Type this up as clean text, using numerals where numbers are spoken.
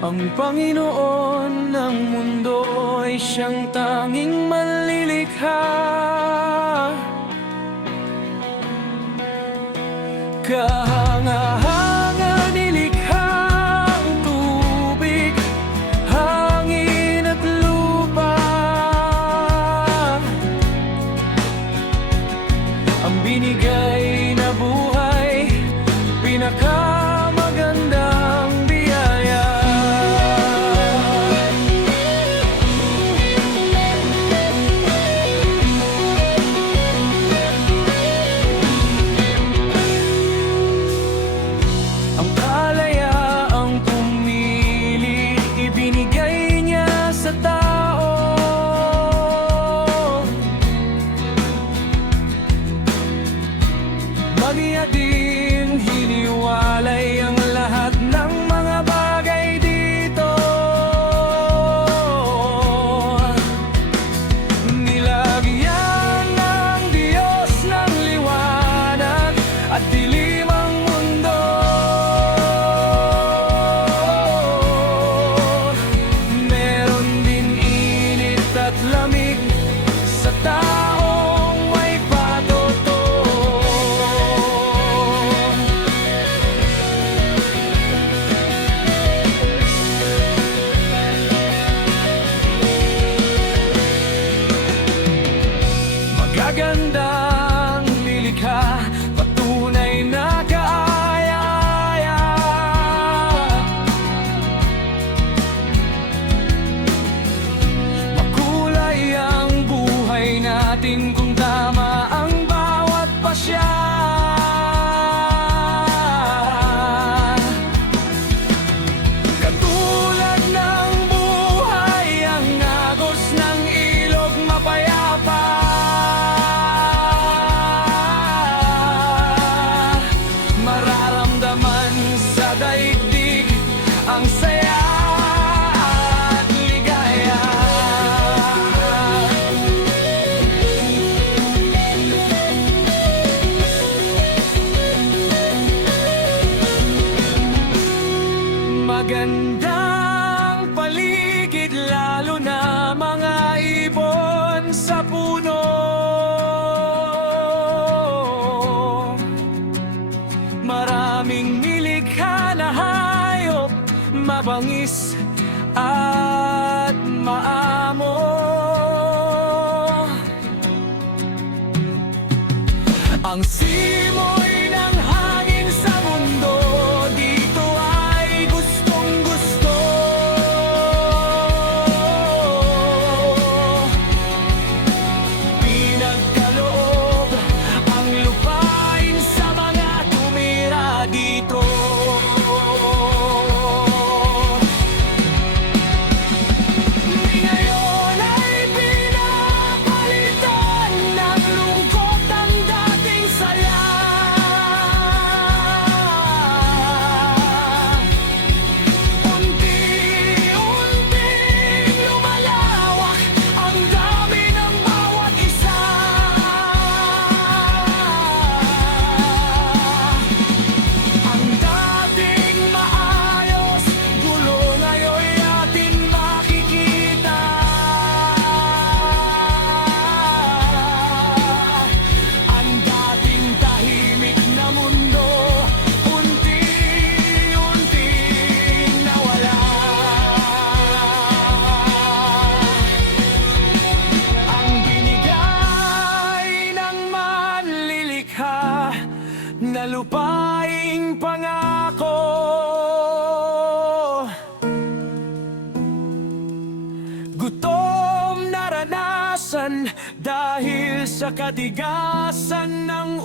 Ang Panginoon ng mundo ay siyang tanging manlilikha. Kahanga-hanga nilikha ang tubig, hangin at lupa. Ang binigay na buhay, pinakamagandang biyaya. Ang kalayaang pumili, ibinigay niya sa tao. Magiyading hiniwalay ang lahat ng mga bagay dito. Nilagyan ng Diyos ng liwanag at dilim ang mundo. Meron din init at lamig sa taong may patuto. Magagandang nilikha, patunay na kaaya-aya. Makulay ang buhay natin kung tama ang bawat pasya. Katulad ng buhay ang agos ng ilog mapayapa. Mararamdaman sa daigdig ang saya at ligaya. Magandang paligid, lalo na mga ibon sa puno. Maraming nilikha na hayop, mabangis at maamo. Ang simoy ng hangin sa mundo dito ay gustong-gusto. Pinagkaloob ang lupain sa mga tumira dito. Ngayon ay pinapalitan ng lungkot ang dating saya. Unti-unting lumalawak ang dami ng bawat isa. Ang dating maayos, gulo ngayon'y atin makikita. Ang dating tahimik na mundo, unti-unting nawala. Ang binigay ng manlilikha na lupaing pangako, gutom naranasan dahil sa katigasan ng